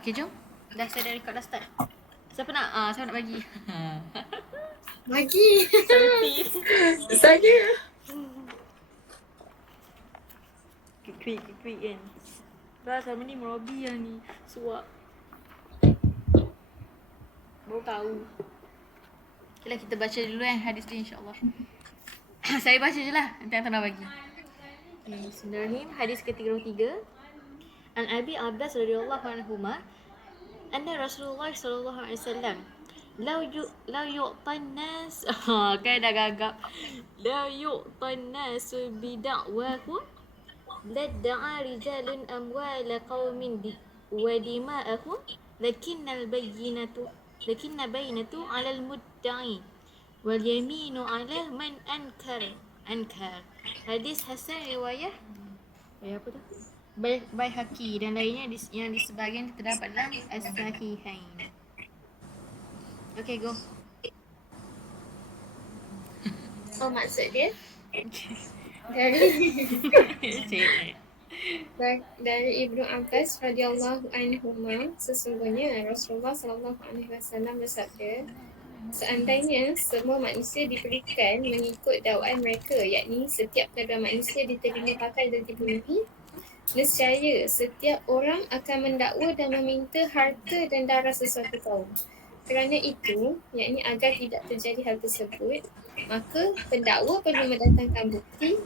Okay, jom. Dah saya dah record, dah start. Siapa nak? Siapa nak bagi? Bagi. Salty. Saya. Kekrik kan. Dah sama ni merobi yang ni. Suap. Baru tahu. Okay lah, kita baca dulu hadis ni insyaAllah. Saya baca je lah. Nanti Anton nak bagi. Bismillahirrahmanirrahim. Hadis ke-33. An Abi Abbas radhiyallahu anhuma anna Rasulullah sallallahu alaihi wasallam law yu'tan nas kan dah gagap. Law yu'tan nas bida'wahu ladda'a rijalun amwala qaumin wa dima'ahum lakinna bainatu 'ala al-mudda'i wal yaminu 'ala man ankar. Hadis hasan riwayah apa tu? Baihaqi dan lainnya yang di sebahagian terdapat dalam As-Sahihain. Okay, go. Oh, maksud dia dari Ibnu Abbas radhiyallahu anhuma, sesungguhnya Rasulullah sallallahu alaihi wasallam bersabda, seandainya semua manusia diberikan mengikut dakwaan mereka, yakni setiap kedua manusia diterima pakai dan dibunuhi, nescaya setiap orang akan mendakwa dan meminta harta dan darah sesuatu kaum. Kerana itu, yakni agar tidak terjadi hal tersebut, maka pendakwa perlu mendatangkan bukti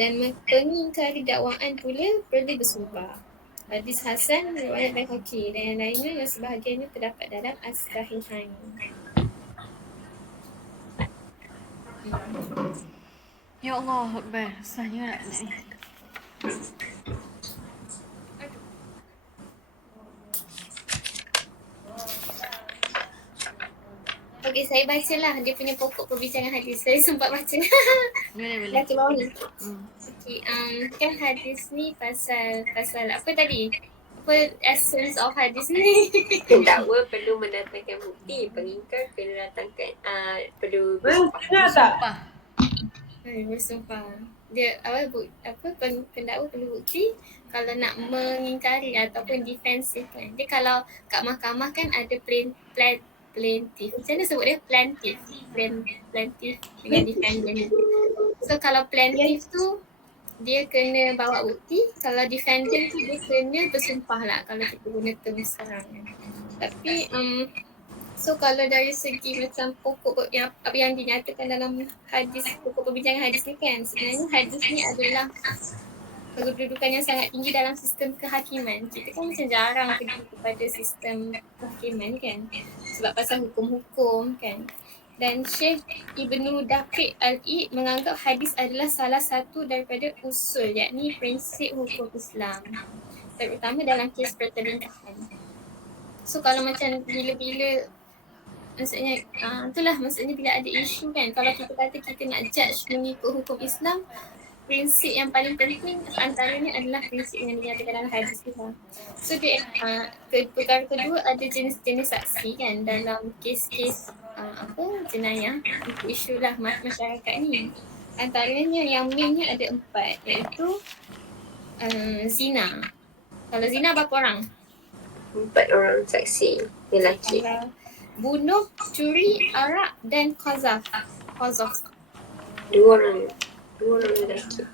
dan pengingkari dakwaan pula perlu bersumpah. Hadis Hasan riwayat Baihaqi dan yang lainnya yang sebahagiannya terdapat dalam As-Sahihain. Ya Allah, Akbar. Susahnya nak ni. Okey, saya bacalah dia punya pokok perbincangan hadis. Saya sempat baca. Boleh. Dah keluar ni. Okey, kan hadis ni pasal apa tadi? Apa essence of hadis ni? Pendakwa perlu mendatangkan bukti, pengingkar perlu datangkan perlu Bersumpah. Bersumpah. Dia pendakwa perlu bukti kalau nak mengingkari ataupun defensif kan. Dia kalau kat mahkamah kan ada plaintiff. Macam mana sebut dia? Plaintiff dengan defendant. So kalau plaintiff tu dia kena bawa bukti, kalau defendant tu dia kena bersumpah lah kalau kita guna term sekarang. Tapi so kalau dari segi macam pokok yang dinyatakan dalam hadis, pokok perbincangan hadis ni kan, sebenarnya hadis ni adalah kedudukan yang sangat tinggi dalam sistem kehakiman. Kita kan macam jarang pergi kepada sistem kehakiman kan, sebab pasal hukum-hukum kan. Dan Syekh Ibnu Daqiq Al-Eid menganggap hadis adalah salah satu daripada usul, yakni prinsip hukum Islam, terutama dalam kes pertelingkahan. So kalau macam bila-bila, maksudnya maksudnya bila ada isu kan, kalau kita kata kita nak judge mengikut hukum Islam, prinsip yang paling penting antaranya adalah prinsip yang dinyatakan dalam hadis kita. So dia perkara kedua, ada jenis-jenis saksi kan dalam kes-kes jenayah, isu lah masyarakat ni. Antaranya yang mainnya ada 4, iaitu zina. Kalau zina berapa orang? 4 orang saksi lelaki. Bunuh, curi, arak dan qazaf. 2 orang lelaki.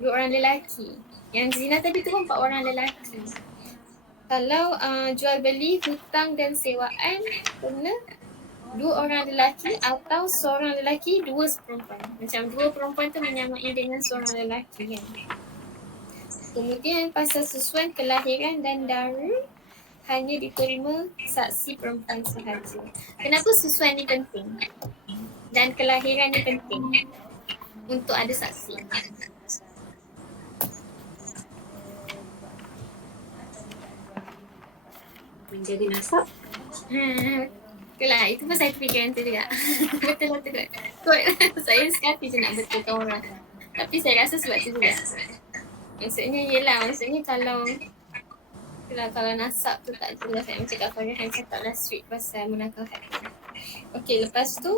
2 orang lelaki. Yang zina tadi tu pun 4 orang lelaki. Kalau jual beli, hutang dan sewaan, kena 2 orang lelaki atau seorang lelaki, 2 perempuan. Macam 2 perempuan tu menyamai dengan seorang lelaki kan. Kemudian pasal susuan kelahiran dan darah hanya diterima saksi perempuan sahaja. Kenapa susuan ni penting? Dan kelahiran ni penting untuk ada saksi. Menjadi nasab. Itulah, itu pun saya fikir tu juga. Betul lah tu kot. Saya sekali je nak betulkan orang. Tapi saya rasa sebab tu juga. Maksudnya kalau nasab tu tak jelas, macam Kak Farihan cakap last week pasal munakahat. Okey, lepas tu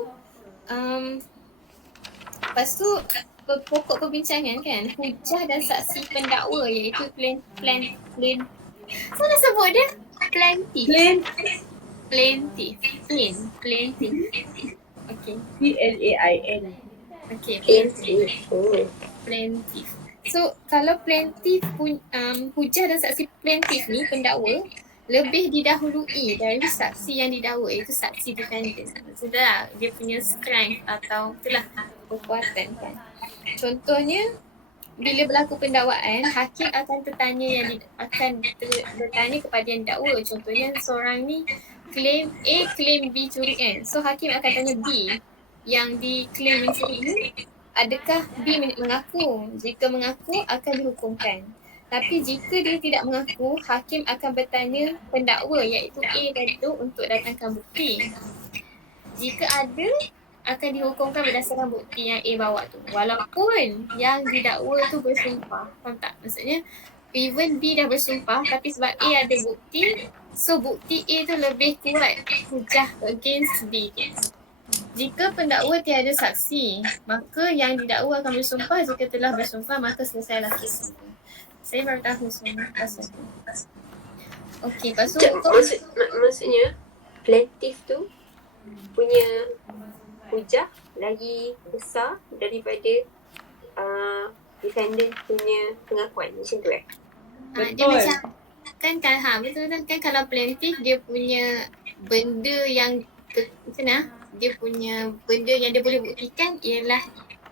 pokok perbincangan kan, hujah dan saksi pendakwa, iaitu plain. Saya nak sebut dia Plaintiff. Plain. Plaintiff. Okay. Plain. Okay, Plaintiff. Oh. plaintiff. So kalau plaintiff hujah dan saksi plaintiff ni pendakwa lebih didahului dari saksi yang didakwa, iaitu saksi defendant. Maksudnya dia punya strength atau itulah kekuatan kan. Contohnya bila berlaku pendakwaan, hakim akan bertanya kepada yang didakwa. Contohnya seorang ni claim A, claim B curi kan. So hakim akan tanya B yang diklaim mencuri ni, adakah B mengaku? Jika mengaku akan dihukumkan. Tapi jika dia tidak mengaku, hakim akan bertanya pendakwa iaitu A dan tu untuk datangkan bukti. Jika ada, akan dihukumkan berdasarkan bukti yang A bawa tu. Walaupun yang didakwa tu bersumpah. Faham tak? Maksudnya even B dah bersumpah tapi sebab A ada bukti, so bukti A tu lebih kuat hujah against B. Jika pendakwa tiada saksi, maka yang didakwa akan bersumpah. Jika telah bersumpah, maka selesailah kes itu. Saya baru tahu semua pasal tu. Okey, lepas tu Maksudnya plaintiff tu punya hujah lagi besar daripada defendant punya pengakuan, macam tu dia Betul. macam betul kan kalau plaintiff dia punya benda yang macam mana? Dia punya benda yang dia boleh buktikan ialah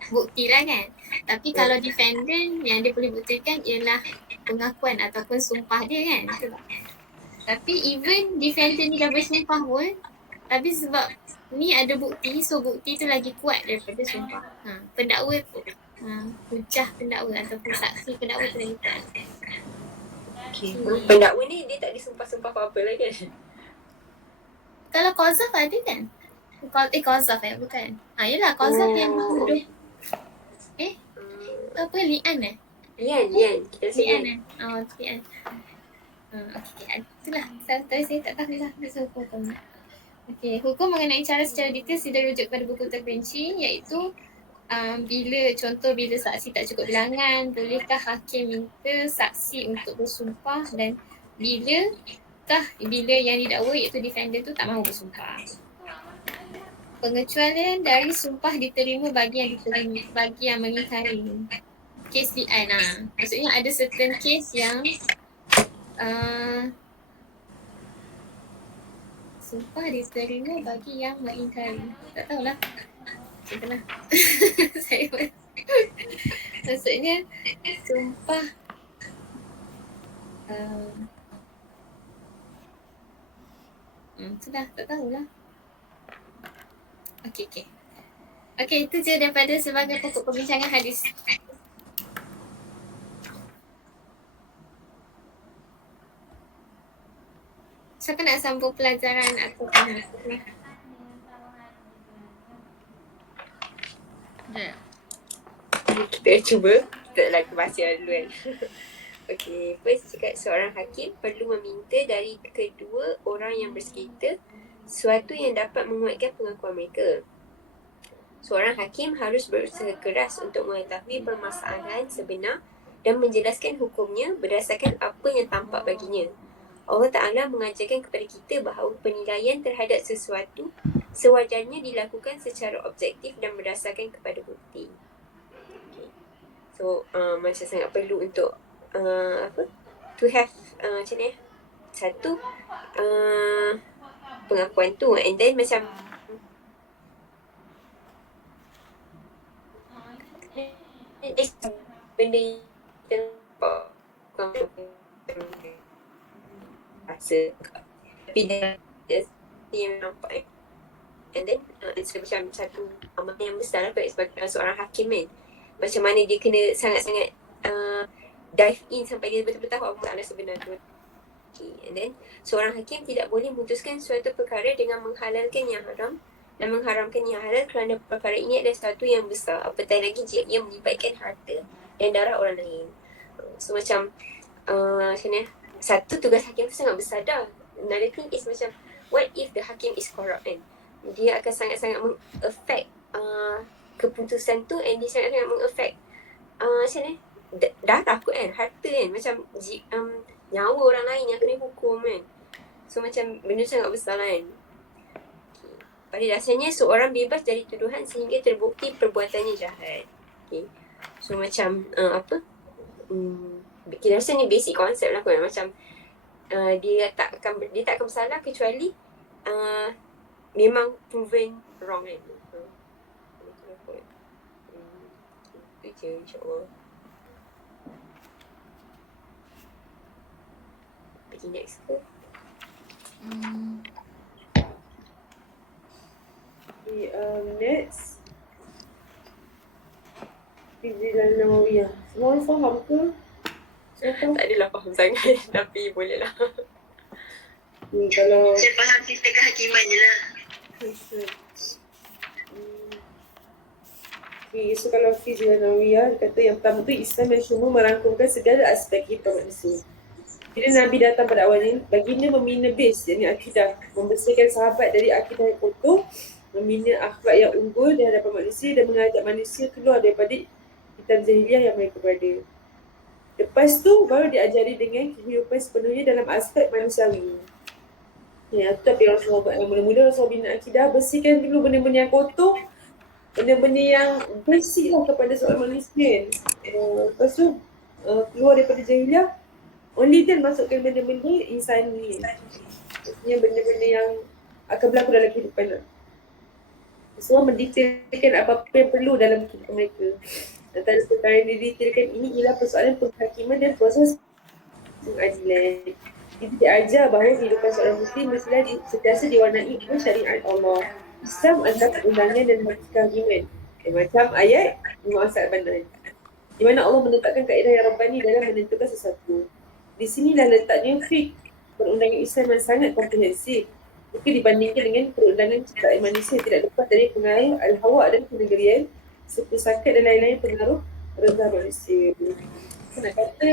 bukti lah kan. Tapi kalau defendant yang dia boleh buktikan ialah pengakuan ataupun sumpah dia kan. Betul tak? Tapi even defendant ni dah bersumpah pun, tapi sebab ni ada bukti, so bukti tu lagi kuat daripada sumpah. Pendakwa hujah pendakwa ataupun saksi pendakwa tu lagi kuat. Okay. Pendakwa ni dia tak disumpah-sumpah apa-apa lah kan. Kalau qazaf ada kan? Qazaf bukan. Yelah qazaf yang tuduh. Apa li'an Lian. Kita Li'an sebut. li'an. Okey, itulah. Tapi saya tak tahu lah pasal hukum. Okey, hukum mengenai cara secara detail sila rujuk pada buku terperinci, iaitu bila saksi tak cukup bilangan, bolehkah hakim minta saksi untuk bersumpah, dan bila yang didakwa iaitu defendant tu tak mahu bersumpah. Pengecualian dari sumpah diterima bagi yang mengingkari. Kes li'an maksudnya ada certain kes yang sumpah diterima bagi yang mengingkari. Tak tahulah. Macam lah. Saya maksudnya sumpah sudah tak tahulah. Okey, itu je daripada sebagai pokok perbincangan hadis. Siapa nak sambung pelajaran atau apa? Kita cuba. Kita lah kebahasan dulu kan. Okay, first cakap seorang hakim perlu meminta dari kedua orang yang bersekitar sesuatu yang dapat menguatkan pengakuan mereka. Seorang hakim harus berusaha keras untuk mengetahui permasalahan sebenar dan menjelaskan hukumnya berdasarkan apa yang tampak baginya. Allah Ta'ala mengajarkan kepada kita bahawa penilaian terhadap sesuatu sewajarnya dilakukan secara objektif dan berdasarkan kepada bukti. Okay. So, macam sangat perlu untuk to have macam ni satu pengakuan tu, and then macam benda yang rasa tapi dia yang nampak and then it's macam satu amal yang besar lah sebagai seorang hakim kan, macam mana dia kena sangat-sangat dive in sampai dia betul-betul tahu apa Allah sebenar tu. Okay. And then seorang hakim tidak boleh memutuskan suatu perkara dengan menghalalkan yang haram dan mengharamkan yang halal, kerana perkara ini adalah sesuatu yang besar, apatah lagi jika ia melibatkan harta dan darah orang lain. So macam macam ni, satu tugas hakim tu sangat besar dah. Another thing is macam what if the hakim is corrupt kan, dia akan sangat-sangat meng-affect keputusan tu, and dia sangat-sangat meng-affect macam ni darah kot kan, harta kan, macam nyawa orang lain yang kena hukum kan. So macam benda sangat besar kan. Pada dasarnya seorang bebas dari tuduhan sehingga terbukti perbuatannya jahat. Okay. So macam kita rasa ni basic konsep lah kot. Macam dia tak akan bersalah kecuali memang proven wrong kan. Itu kot. Itu je insyaAllah. Pergi next ke? Okay, next. Fizi dan Nawawiyah. Semua orang faham ke? Siapa? Tak adalah faham sangat tapi boleh lah. Kalau Saya faham sistem kehakiman je lah. Okay, so kalau Fizi dan Nawawiyah, dia kata yang pertama tu Islam yang cuma merangkumkan segala aspek kehidupan manusia. Bila Nabi datang pada awalnya, baginda membina base, yakni akidah, membersihkan sahabat dari akidah yang kotor, membina akhlak yang unggul di hadapan manusia dan mengajak manusia keluar daripada hitam jahiliah yang mereka berada. Lepas tu baru diajari dengan kehidupan sepenuhnya dalam aspek manusiawi. Ya, itu tapi Rasulullah buat. Mula-mula Rasulullah bina akidah, bersihkan dulu benda-benda yang kotor, benda-benda yang basic lah kepada seorang manusia. Lepas tu keluar daripada jahiliah, only then masukkan benda-benda insani. Maksudnya benda-benda yang akan berlaku dalam kehidupan lah. Semua mendetailkan apa-apa yang perlu dalam kehidupan mereka. Antara perkara yang didetailkan ini ialah persoalan penghakiman dan proses pengadilan. Itu diajar bahawa kehidupan seorang muslim mestilah sentiasa diwarnai oleh syariat Allah. Islam adalah perundangan dan kehakiman. Macam ayat Mu'asad Banan, di mana Allah menetapkan kaedah yang Rabbani dalam menentukan sesuatu. Di sinilah letaknya fiqh, perundangan Islam yang sangat komprehensif. Jika dibandingkan dengan perundangan ciptaan manusia yang tidak lepas dari pengaruh al-hawa dan kenegerian, sepusakat dan lain-lain pengaruh rendah manusia. Nak kata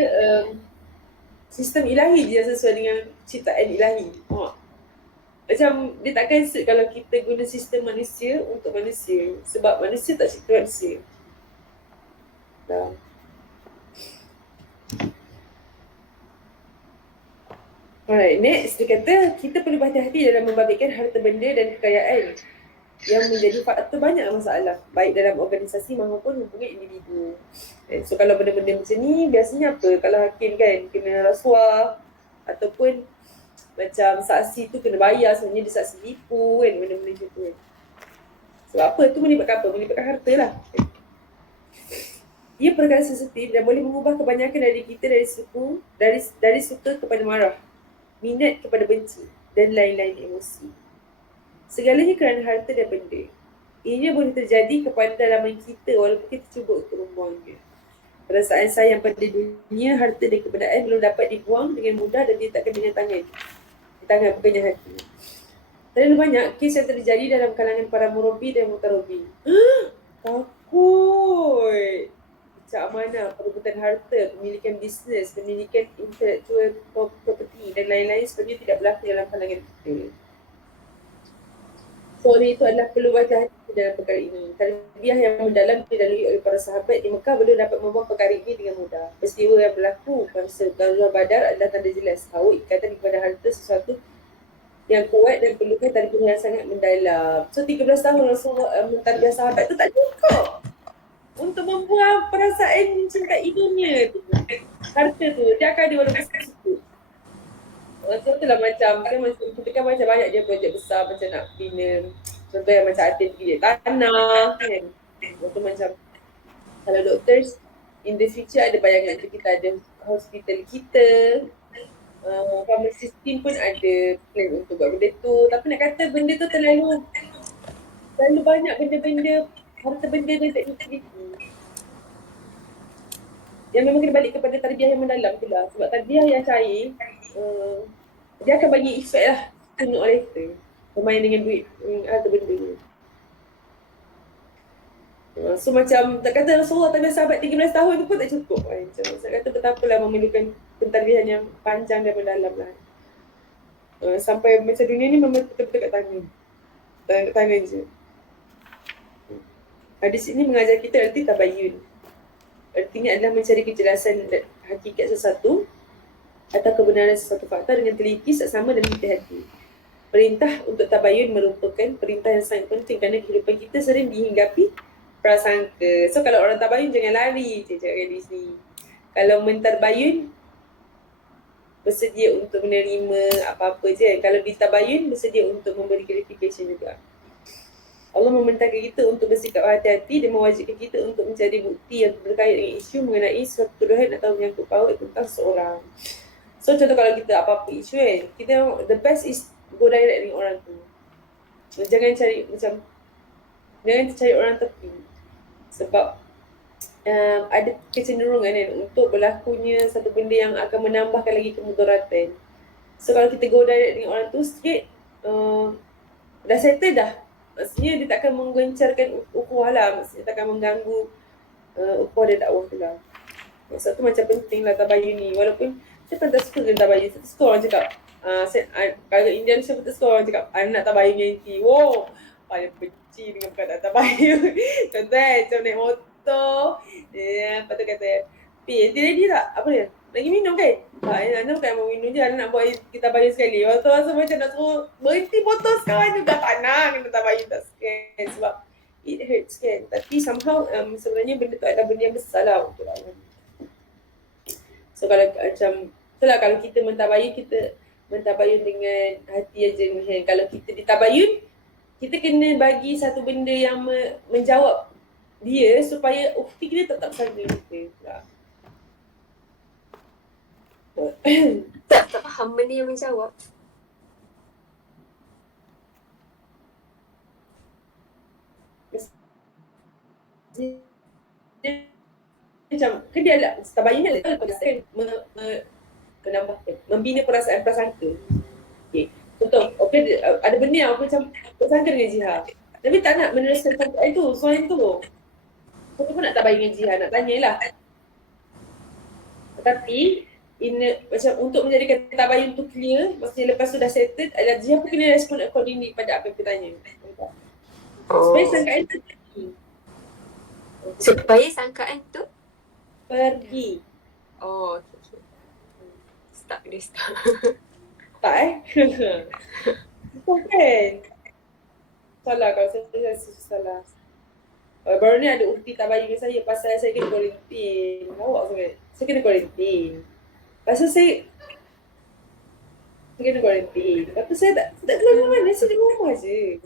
sistem ilahi je sesuai dengan ciptaan ilahi. Macam dia takkan set kalau kita guna sistem manusia untuk manusia. Sebab manusia tak cipta manusia. Alright, next dia kata kita perlu berhati-hati dalam membabitkan harta benda dan kekayaan yang menjadi faktor banyak masalah baik dalam organisasi maupun hubungan individu. So kalau benda-benda macam ni biasanya apa? Kalau hakim kan kena rasuah ataupun macam saksi tu kena bayar sebenarnya dia saksi tipu kan, benda-benda macam tu kan. Sebab apa? Tu melibatkan apa? Melibatkan harta lah. Ia perkara sensitif dan boleh mengubah kebanyakan dari kita dari suka kepada marah, minat kepada benci dan lain-lain emosi. Segalanya kerana harta dan benda. Ianya boleh terjadi kepada dalaman kita walaupun kita cuba untuk membuangnya. Perasaan sayang pada dunia, harta dan kebendaan belum dapat dibuang dengan mudah dan diletakkan dengan tangan. Di tangan bukannya hati. Terlalu banyak kes yang terjadi dalam kalangan para murabi dan mutarobi. Takut. Keamanan, perebutan harta, pemilikan bisnes, pemilikan intellectual property dan lain-lain sebenarnya tidak berlaku dalam kalangan kita. So, oleh itu adalah perlu berhati-hati dalam perkara ini. Tarbiyah yang mendalam dilalui oleh para sahabat di Mekah belum dapat membuang perkara ini dengan mudah. Peristiwa yang berlaku pada Ghazwah Badar adalah tanda jelas bahawa ikatan kepada harta sesuatu yang kuat dan perlukan tarbiyah yang sangat mendalam. So 13 tahun Rasulullah mentarbiyah sahabat tu tak cukup untuk membuang perasaan mencintai dunia tu. Harta tu, dia akan ada walaupun sikit. So itulah macam, kita kan macam banyak je projek besar macam nak bina. Contoh yang macam artis pergi tanah kan. Contoh macam, kalau doctors, in the future ada bayangan tu kita ada hospital kita. Pharmacist team pun ada plan untuk buat benda tu. Tapi nak kata benda tu terlalu banyak benda-benda, harta benda dan teknik-teknik. Yang memang kena balik kepada tarbiyah yang mendalam tu lah. Sebab tarbiyah yang cair, dia akan bagi efek lah sooner or later. Bermain dengan duit, harta benda ni. So macam, tak kata Rasulullah tarbiyah sahabat 13 tahun tu pun tak cukup. Macam saya kata betapalah memerlukan pentarbihan yang panjang dan mendalam lah. Sampai macam dunia ni memang betul-betul kat tangan. Kat tangan je. Hadis ini mengajar kita arti tabayun. Artinya adalah mencari kejelasan hakikat sesuatu atau kebenaran sesuatu fakta dengan teliti seksama dan hati-hati. Perintah untuk tabayun merupakan perintah yang sangat penting kerana kehidupan kita sering dihinggapi prasangka. So kalau orang tabayun jangan lari, cakap kat diri sendiri. Kalau mentarbayun, bersedia untuk menerima apa-apa je. Kalau ditabayun, bersedia untuk memberi clarification juga. Allah memerintahkan kita untuk bersikap hati-hati dan mewajibkan kita untuk mencari bukti yang berkait dengan isu mengenai suatu tuduhan atau menyangkut paut tentang seorang. So contoh kalau kita apa-apa isu kan, kita the best is go direct dengan orang tu. Jangan cari cari orang tepi. Sebab ada kecenderungan kan untuk berlakunya satu benda yang akan menambahkan lagi kemudaratan. So kalau kita go direct dengan orang tu sikit, dah settle dah. Maksudnya dia takkan menggencarkan ukhuwah lah. Maksudnya takkan mengganggu ukhuwah dan dakwah tu lah. Maksud tu macam penting lah tabayun ni. Walaupun saya pun tak suka dengan tabayun. Saya tak suka orang cakap, kalau Indian saya pun tak suka orang cakap, nak tabayun nanti. Wow, paling benci dengan perkataan tabayun. Contoh macam naik motor. Lepas tu kata, nanti ready tak? Apa dia? Lagi minum kan? Anda bukan mau minum je, nak buat kita bayar sekali. Waktu rasa macam nak suruh berhenti botol sekarang juga tak nak kena tak bayar tak kan. Sebab it hurts kan. Tapi somehow sebenarnya benda tu adalah benda yang besar lah untuk Allah. So kalau macam, itulah kalau kita mentabayun, kita mentabayun dengan hati aja. Kalau kita ditabayun, kita kena bagi satu benda yang menjawab dia supaya ukti kita tetap sama kita. Tak faham benda yang menjawab. Macam kan dia adalah tabayun ni adalah menambahkan, membina perasaan prasangka. Okey. Contoh, okey ada benda yang aku macam bersangka dengan jihad. Tapi tak nak meneruskan sangkaan tu, soalan tu. Aku pun nak tabayun dengan jihad, nak tanyalah. Tapi macam untuk menjadikan tabayun tu clear, maksudnya lepas tu dah settled, adalah jihad pun kena respon accordingly pada apa yang kita tanya. Supaya sangkaan tu supaya sangkaan tu pergi. Oh, okay. Stuck. Tak Bukan. Salah kalau saya salah. Baru ni ada ukti tabayun dengan saya pasal saya kena quarantine. Lawak sangat. Saya kena quarantine. Pasal saya kena quarantine. Lepas tu saya tak keluar mana, saya di rumah je.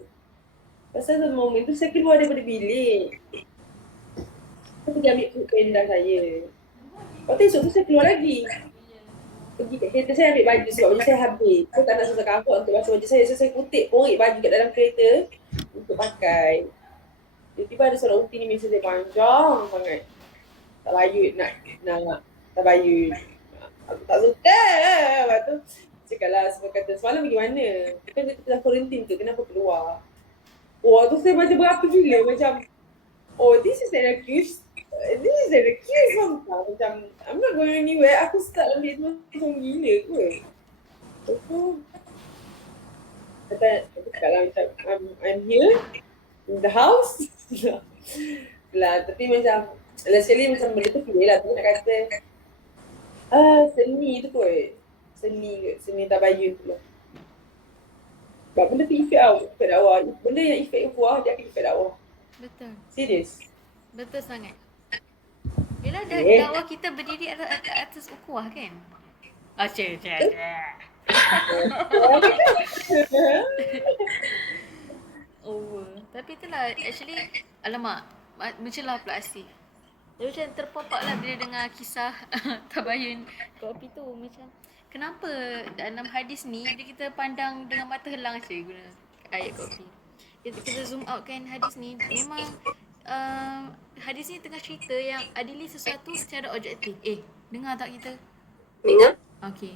Pasal tu moment tu saya keluar daripada bilik. Saya pergi ambil food panda saya. Lepas tu esok tu saya keluar lagi. Pergi kat kereta saya ambil baju sebab baju saya habis. Saya tak nak susah kapal untuk basuh baju saya. So saya kutip korek baju kat dalam kereta untuk pakai. Tiba-tiba ada seorang ukti ni mesej saya panjang sangat. Tak bayut nak tabayun. Aku tak suka. Lepas tu cakap lah sebab kata semalam pergi mana? Kan kita dah quarantine ke? Kenapa keluar? Wah tu saya macam berapi gila. Macam this is an accused. This is an accused macam I'm not going anywhere. Aku start ambil tu macam gila ke? Lepas tu kata lah macam I'm here in the house. Lah tapi macam last sekali macam benda tu pilih lah. Tapi nak kata seni tu kot. Seni tabayun tu lah. Sebab benda tu efek dakwah. Benda yang efek ukhuwah dia akan efek dakwah. Betul. Serius. Betul sangat. Yelah dakwah kita berdiri atas ukhuwah kan? Tapi itulah actually alamak macam lah pula Asif. Dia macam terpopak lah bila dengar kisah tabayun kopi tu. Macam kenapa dalam hadis ni bila kita pandang dengan mata helang je guna ayat kopi. Kita zoom out kan hadis ni, memang hadis ni tengah cerita yang adili sesuatu secara objektif. Dengar tak kita? Dengar? Okay.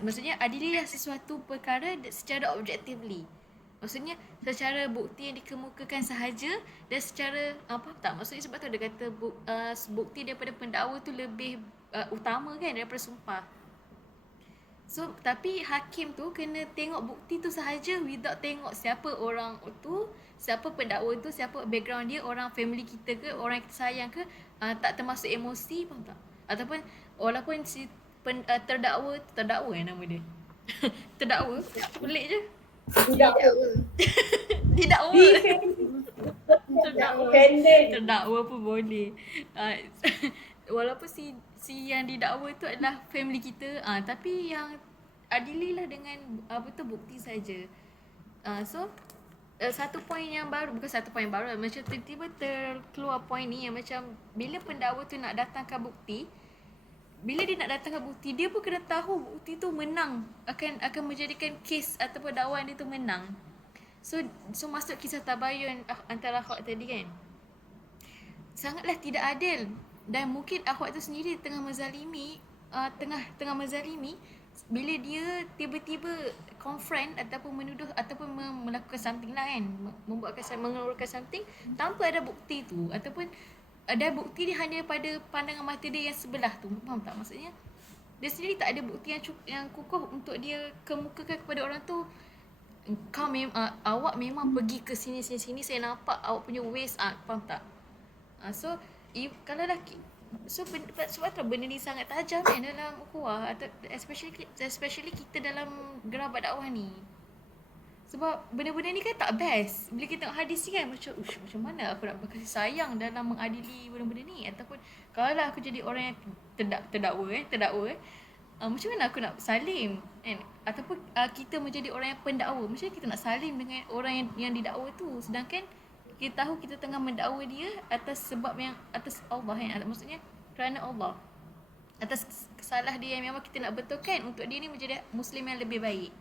Maksudnya adililah sesuatu perkara secara objectively. Maksudnya secara bukti yang dikemukakan sahaja dan secara apa tak? Maksudnya sebab tu dia kata bukti daripada pendakwa tu lebih utama kan daripada sumpah. So tapi hakim tu kena tengok bukti tu sahaja without tengok siapa orang tu, siapa pendakwa tu, siapa background dia, orang family kita ke, orang yang kita sayang ke, tak termasuk emosi, faham tak? Ataupun walaupun si terdakwa nama dia. Terdakwa, pelik je. Didakwa. Didakwa. Defendant. Terdakwa pun boleh. Walaupun si yang didakwa tu adalah family kita, tapi yang adililah dengan betul bukti saja. So satu poin yang baru, bukan satu poin baru, macam tiba-tiba terkeluar poin ni yang macam bila pendakwa tu nak datangkan bukti, bila dia nak datangkan bukti, dia pun kena tahu bukti tu menang, akan menjadikan kes ataupun dakwaan dia tu menang. So masuk kisah tabayun antara akhwat tadi kan, sangatlah tidak adil, dan mungkin akhwat tu sendiri tengah menzalimi bila dia tiba-tiba confront ataupun menuduh ataupun melakukan something lah kan, mengeluarkan something tanpa ada bukti tu, ataupun ada bukti dia hanya pada pandangan mata dia yang sebelah tu. Faham tak maksudnya? Dia sendiri tak ada bukti yang kukuh untuk dia kemukakan kepada orang tu. Awak memang pergi ke sini, saya nampak awak punya waist. Faham tak? So kalau lelaki, sebab tu benda ni sangat tajam kan dalam ukhuwah, atau especially kita dalam gerabat dakwah ni. Sebab benda-benda ni kan tak best. Bila kita tengok hadis ni kan macam mana aku nak berkasih sayang dalam mengadili benda-benda ni, ataupun kalau aku jadi orang yang terdakwa macam mana aku nak salim kan, ataupun kita menjadi orang yang pendakwa, macam mana kita nak salim dengan orang yang didakwa tu, sedangkan kita tahu kita tengah mendakwa dia atas sebab yang atas Allah kan, maksudnya kerana Allah, atas salah dia yang memang kita nak betulkan untuk dia ni menjadi muslim yang lebih baik.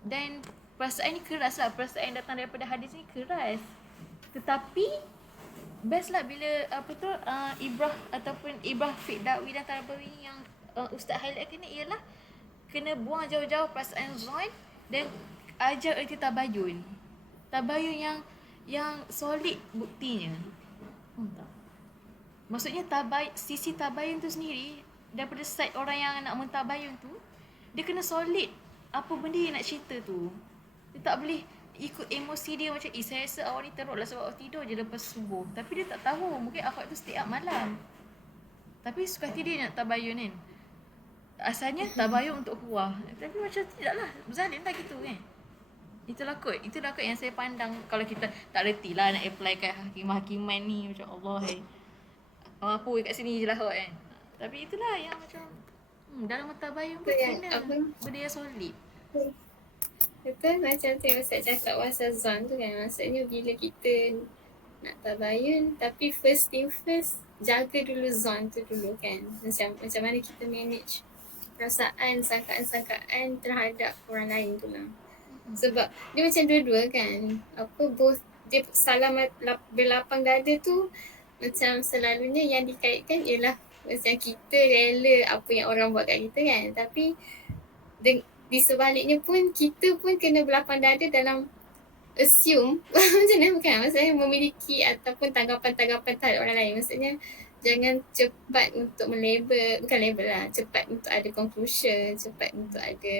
Dan perasaan ni keras lah, perasaan yang datang daripada hadis ni keras, tetapi best lah bila ibrah fiqh dakwi dan tarbawi ni yang Ustaz highlight ni ialah kena buang jauh-jauh perasaan zon dan ajar erti tabayun yang solid buktinya. Tak? Maksudnya sisi tabayun tu sendiri daripada side orang yang nak mentabayun tu, dia kena solid apa benda yang nak cerita tu. Dia tak boleh ikut emosi dia macam saya rasa awak ni teruk lah sebab awak tidur je lepas subuh, tapi dia tak tahu mungkin akhwat tu stay up malam, tapi suka hati dia nak tabayun kan. Asalnya tabayun untuk ukhuwah, tapi macam tidaklah, zalim lah gitu kan. Itulah kot yang saya pandang. Kalau kita tak reti lah nak apply kat hakiman ni, macam Allah apa kat sini je lah kot kan. Tapi itulah yang macam dalam tabayun pun kena benda yang solid. Betul, macam tu yang Ustaz cakap pasal zon tu kan. Maksudnya bila kita nak tabayun, tapi first thing first, jaga dulu zon tu dulu kan. Macam mana kita manage perasaan, sangkaan-sangkaan terhadap orang lain tu lah. Sebab dia macam dua-dua kan. Both dia salam berlapang dada tu, macam selalunya yang dikaitkan ialah macam kita rela apa yang orang buat kat kita kan. Tapi di sebaliknya pun kita pun kena berlapang dada dalam assume macam mana bukan, maksudnya memiliki ataupun tanggapan-tanggapan terhadap orang lain. Maksudnya jangan cepat untuk bukan label lah, cepat untuk ada conclusion, cepat untuk ada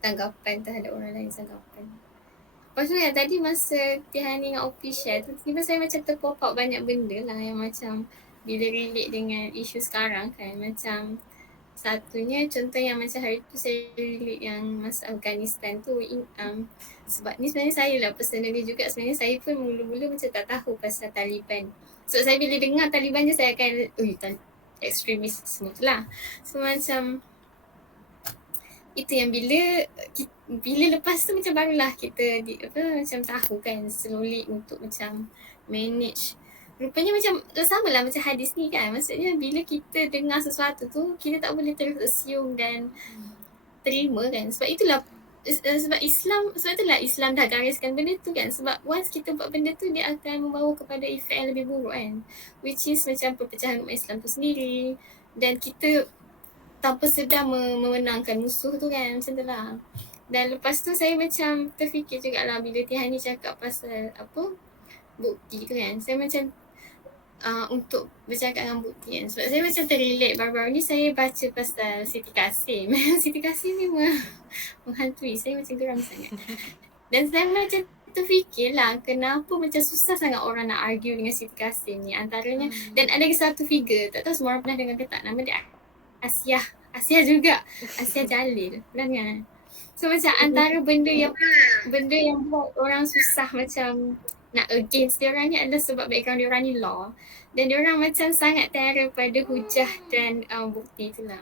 tanggapan terhadap orang lain tanggapan. Lepas tu yang tadi masa Tihani dengan Opi share tu, tiba saya macam terpop up banyak benda lah yang macam bila relate dengan isu sekarang kan. Macam satunya contoh yang macam hari tu saya relate yang masa Afghanistan tu, sebab ni sebenarnya saya lah personally juga, sebenarnya saya pun mula-mula macam tak tahu pasal Taliban. So saya bila dengar Taliban je saya akan ekstremis semua tu lah. So macam itu yang bila lepas tu macam barulah kita macam tahu kan slowly untuk macam manage. Rupanya macam sama lah macam hadis ni kan. Maksudnya bila kita dengar sesuatu tu, kita tak boleh terus assume dan terima kan. Sebab itulah Islam dah gariskan benda tu kan. Sebab once kita buat benda tu, dia akan membawa kepada efek yang lebih buruk kan. Which is macam perpecahan umat Islam tu sendiri. Dan kita tanpa sedar memenangkan musuh tu kan. Macam tu lah. Dan lepas tu saya macam terfikir jugalah bila Tihani cakap pasal bukti tu kan. Saya macam untuk bercakap dengan bukti kan. Sebab saya macam terrelate baru-baru ni saya baca pasal Siti Kasim. Siti Kasim ni menghantui saya, macam geram sangat. Dan saya macam terfikirlah kenapa macam susah sangat orang nak argue dengan Siti Kasim ni. Antaranya, dan ada satu figure, tak tahu semua orang pernah dengar ke tak, nama dia Asia juga. Asia Jalil. Kan? So macam antara benda yang buat orang susah macam nak against dia orang ni adalah sebab background dia orang ni law. Dan dia orang macam sangat terror pada hujah dan bukti tu lah.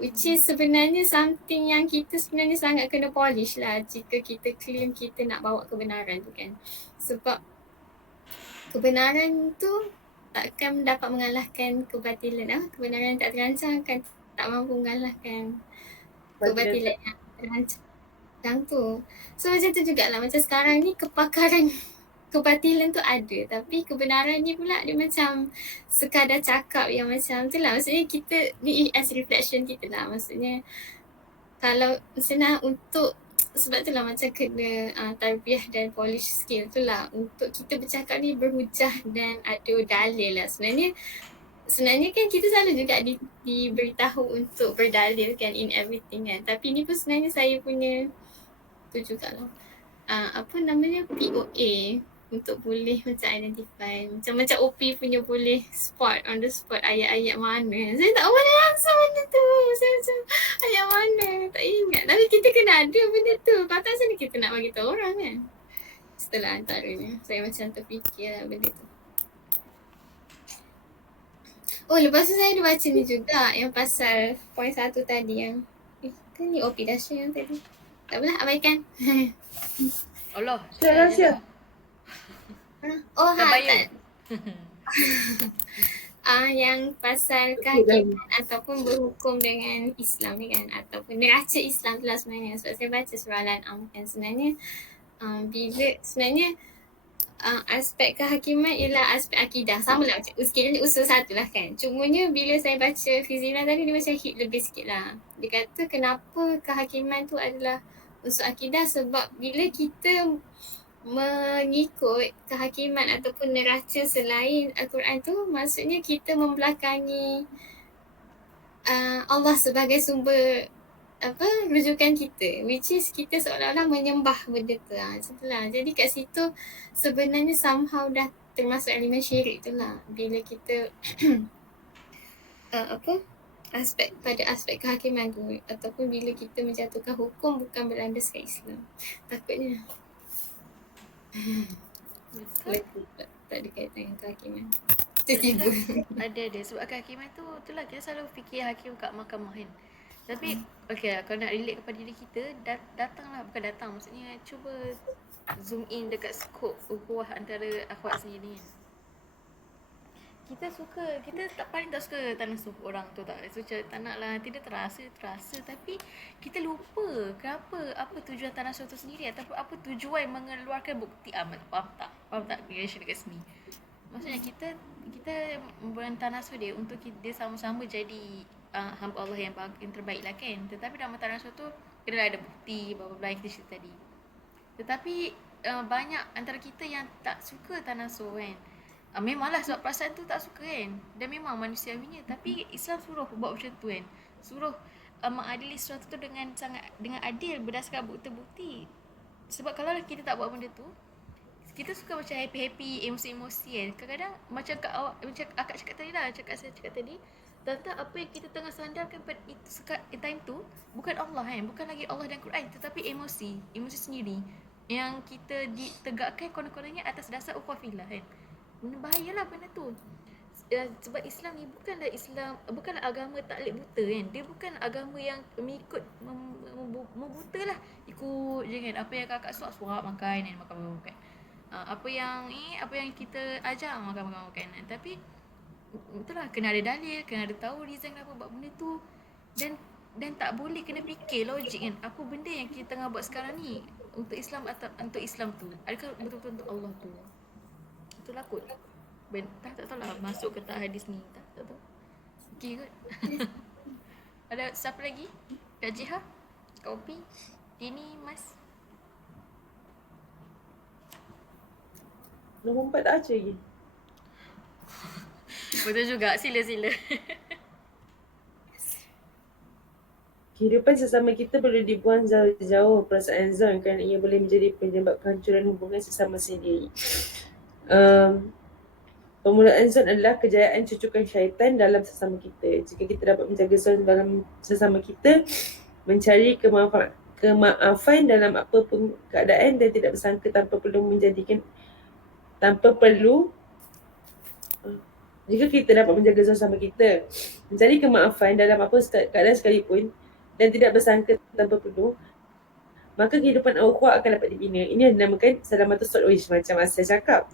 Which is sebenarnya something yang kita sebenarnya sangat kena polish lah jika kita claim kita nak bawa kebenaran tu kan. Sebab kebenaran tu takkan dapat mengalahkan kebatilan. Kebenaran tak terancang akan tak mampu mengalahkan kebatilan yang terancang tu. So macam tu jugalah, macam sekarang ni kepakaran kebatilan tu ada, tapi kebenaran ni pula dia macam sekadar cakap yang macam tu lah. Maksudnya kita ni as reflection kita lah. Maksudnya kalau misalnya untuk sebab tu lah macam kena tarbiyah dan polish skill tu lah. Untuk kita bercakap ni berhujah dan ada dalil lah. Sebenarnya kan kita selalu juga diberitahu untuk berdalil kan in everything kan. Tapi ni pun sebenarnya saya punya tu jugalah. Apa namanya POA untuk boleh macam identify macam OP punya boleh spot on the spot ayat-ayat mana. Saya tak boleh langsung benda tu. Saya macam ayat mana tak ingat. Tapi kita kena ada benda tu. Patut sana kita nak bagi tahu orang kan. Setelah antaranya saya macam terfikir lah benda tu. Oh lepas tu saya ada baca ni juga yang pasal point 1 tadi yang kan ni OP Dasha yang tadi. Tak apalah abaikan. Allah. Rahsia. Oh Tak bayar. Yang pasal kehakiman ataupun berhukum dengan Islam ni kan, ataupun neraca Islam tu lah sebenarnya. Sebab saya baca surah Al-An'am kan sebenarnya bila sebenarnya aspek kehakiman ialah aspek akidah. Sama lah macam sekiranya usul satu lah kan. Cumanya bila saya baca Fizina tadi dia macam hit lebih sikit lah. Dia kata kenapa kehakiman tu adalah unsur akidah, sebab bila kita mengikut kehakiman ataupun neraca selain Al-Quran tu, maksudnya kita membelakangi Allah sebagai sumber rujukan kita, which is kita seolah-olah menyembah benda tu macam tu lah. Jadi kat situ sebenarnya somehow dah termasuk elemen syirik tu lah bila kita pada aspek kehakiman tu, ataupun bila kita menjatuhkan hukum bukan berlandaskan Islam. Takutnya tak ada kaitan dengan kehakiman. Tiba-tiba Ada sebab kehakiman tu itulah kita selalu fikir hakim kat mahkamah kan. Tapi okey, kalau nak relate kepada diri kita, datanglah, bukan datang, maksudnya cuba zoom in dekat skop ukhuwah antara akhwat sendiri kan. Kita paling tak suka tanasuh orang tu tak. So tak nak lah, nanti dia terasa tapi kita lupa apa tujuan tanasuh tu sendiri ataupun apa tujuan mengeluarkan bukti amal. Faham tak relation dekat sini. Maksudnya kita bertanasuh dia untuk dia sama-sama jadi hamba Allah yang terbaik lah kan. Tetapi dalam tanasuh tu kena ada bukti bla-bla yang kita cerita tadi. Tetapi banyak antara kita yang tak suka tanasuh kan. Memanglah sebab perasaan tu tak suka kan. Dan memang manusiawinya. Tapi Islam suruh buat macam tu kan. Suruh mengadili sesuatu tu dengan adil berdasarkan bukti-bukti. Sebab kalau kita tak buat benda tu, kita suka macam happy-happy, emosi-emosi kan. Kadang-kadang macam akak cakap tadi lah, saya cakap tadi, tentang apa yang kita tengah sandarkan pada time tu bukan Allah kan, bukan lagi Allah dan Quran, tetapi emosi sendiri yang kita ditegakkan konon-kononnya atas dasar ukhuwah fillah kan. Bahayalah benda tu. Sebab Islam ni bukanlah agama taklid buta kan. Dia bukan agama yang mengikut membuta lah. Ikut je kan. Apa yang kakak suap makan kan, makan. Apa yang kita ajar makan. Tapi itulah, kena ada dalil, kena ada tahu reason kenapa buat benda tu. Dan tak boleh kena fikir logik kan. Apa benda yang kita tengah buat sekarang ni untuk Islam atau untuk Islam tu, adakah betul-betul untuk Allah tu? Itulah kot. Tak tahu lah masuk ke tak hadis ni. Tak tahu. Okay kot. Ada siapa lagi? Kak Jiha? Kak Opi? Dini? Mas? Nombor 4 tak baca lagi. Betul juga. Sila. Kehidupan sesama kita perlu dibuang jauh-jauh perasaan zon kerana ia boleh menjadi penyebab kehancuran hubungan sesama sendiri. Pemulaan zon adalah kejayaan cucukan syaitan dalam sesama kita. Jika kita dapat menjaga zon dalam sesama kita, mencari kemaafan dalam apapun keadaan dan tidak bersangka tanpa perlu jika kita dapat menjaga zon sama kita, mencari kemaafan dalam apa keadaan sekalipun dan tidak bersangka tanpa perlu, maka kehidupan ukhuwah akan dapat dibina. Ini yang dinamakan salamatus sodwish, macam Asya cakap,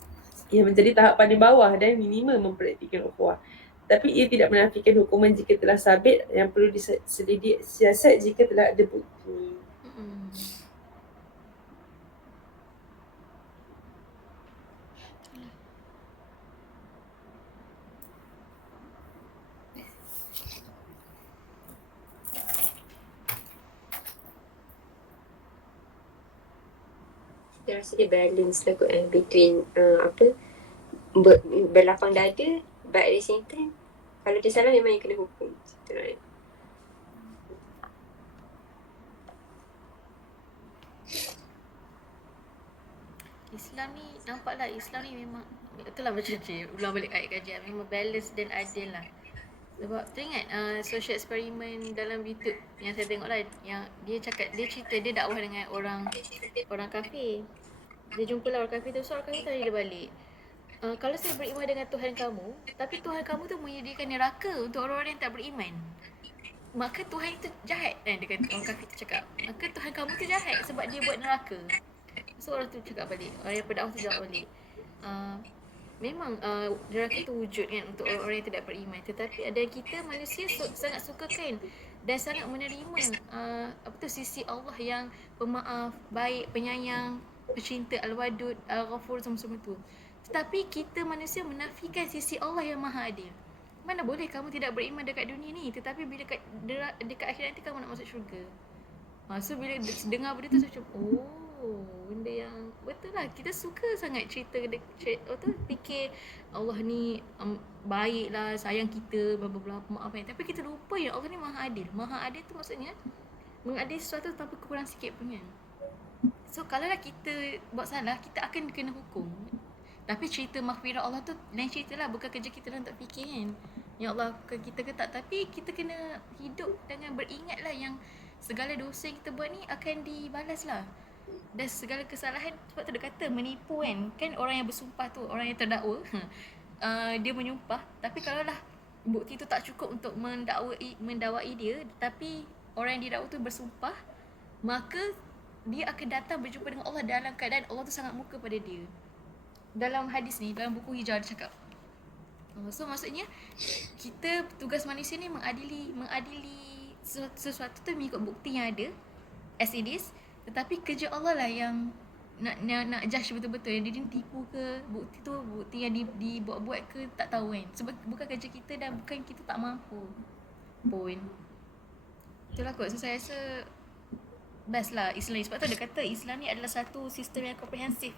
ia menjadi tahapan di bawah dan minimal mempraktikkan ukhuwah. Tapi ia tidak menafikan hukuman jika telah sabit, yang perlu diselidik siasat jika telah ada bukti. Saya rasa dia balance lah kot between berlapang dada, but at the same time kalau dia salah memang yang kena hukum. Macam tu, right? Islam ni, nampaklah Islam ni memang, itulah macam ulang balik ayat kajian, memang balance dan adil lah. Sebab teringat social eksperimen dalam YouTube yang saya tengok lah, yang dia cakap, dia cerita dia dakwah dengan orang kafir. Dia jumpa lah orang kafir tu, so orang kafir tanya dia balik, kalau saya beriman dengan Tuhan kamu, tapi Tuhan kamu tu menyediakan neraka untuk orang-orang yang tak beriman, maka Tuhan itu jahat. Dia kata, orang kafir tu cakap, maka Tuhan kamu tu jahat sebab dia buat neraka. So orang tu cakap balik, orang yang pendakwah tu jawab balik, memang neraka tu wujud kan untuk orang-orang yang tidak beriman, tetapi ada kita manusia sangat sukakan dan sangat menerima sisi Allah yang pemaaf, baik, penyayang, pecinta, al-wadud, al-ghafur, semua-semua tu. Tetapi kita manusia menafikan sisi Allah yang maha adil. Mana boleh kamu tidak beriman dekat dunia ni, tetapi bila dekat akhirat nanti kamu nak masuk syurga. So bila dengar benda tu macam, benda yang betul lah. Kita suka sangat cerita fikir Allah ni baik lah, sayang kita, bla bla bla, maaf kan. Tapi kita lupa ya Allah ni maha adil. Maha adil tu maksudnya mengadil sesuatu tanpa kurang sikit pun kan. So kalau lah kita buat salah, kita akan kena hukum. Tapi cerita maghfirah Allah tu lain cerita lah. Bukan kerja kita lah untuk fikir kan, ya Allah bukan kita ke tak. Tapi kita kena hidup dengan beringat lah yang segala dosa yang kita buat ni akan dibalas lah. Dan segala kesalahan, sebab tu dia kata menipu kan orang yang bersumpah tu, orang yang terdakwa, dia menyumpah, tapi kalau lah bukti tu tak cukup untuk mendakwai dia, tapi orang yang didakwa tu bersumpah, maka dia akan datang berjumpa dengan Allah dalam keadaan Allah tu sangat murka pada dia. Dalam hadis ni, dalam buku hijau dia cakap, so maksudnya kita, tugas manusia ni mengadili sesuatu tu mengikut bukti yang ada as it is. Tetapi kerja Allah lah yang nak judge betul-betul, yang dia tipu ke, bukti yang dibuat-buat ke, tak tahu kan. Sebab bukan kerja kita dan bukan kita tak mampu pun. Itulah kot. So saya rasa best lah Islam. Sebab tu dia kata Islam ni adalah satu sistem yang komprehensif,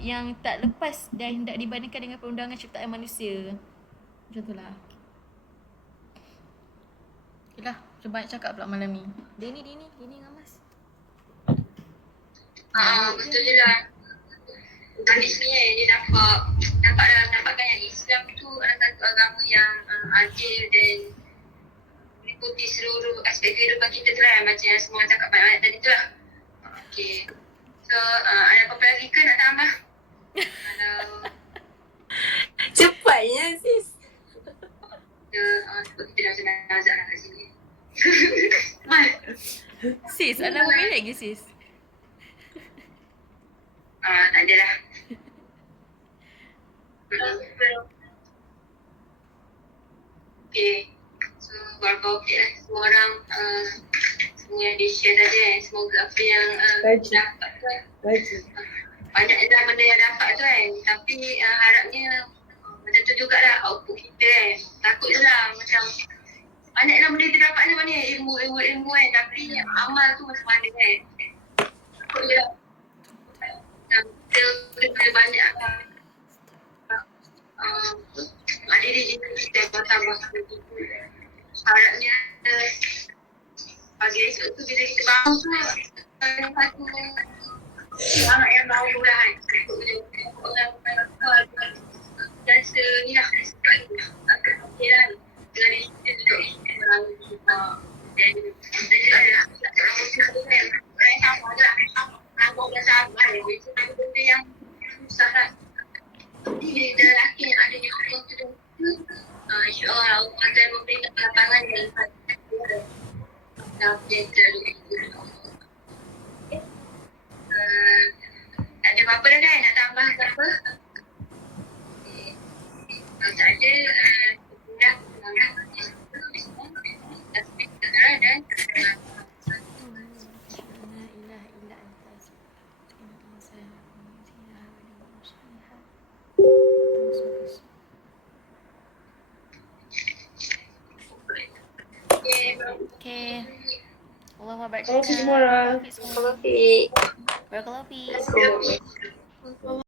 yang tak lepas dan hendak dibandingkan dengan perundangan ciptaan manusia. Macam tu lah. Okay lah, macam banyak cakap pula malam ni. Dini dengan Mas. Betul je lah. Hadis ni dia nampakkan yang Islam tu adalah satu agama yang adil dan meliputi seluruh aspek kehidupan kita tu lah, macam yang semua cakap banyak tadi tu lah. Okay. So ada apa-apa lagi ke nak tambah? Kalau Cepatnya sis. sebab kita dah nazak lah kat sini. Sis, ada apa lagi sis? Tak ada lah. Okay. So berapa okey lah semua orang, semua yang di share tadi semoga apa yang dapat tu banyak dah benda yang dapat tu tapi harapnya macam tu jugalah output kita takut je lah macam banyaklah benda dia dapat macam mana ilmu tapi amal tu macam mana takut je lah kita banyak ada diri kita bersama-sama harapnya pagi esok tu bila kita bangun tu satu Orang yang mahu lah kan. Orang rasa ni lah. Okey lah. Dengan dia duduk orang dan dia ada orang tu kan. Orang sama je lah. Aku dah sabar. Itu benda yang susah lah. Jadi bila lelaki yang ada di hukum tu, insyaAllah Allah akan memberikan lapangan yang lepas. Dan dia terlalu ada apa-apa dah kan? Nak tambah ke apa? Kalau tak ada, dah dan Okay. Allahu Akbar. Terima kasih semua orang. Terima kasih. Barakallahu fiik.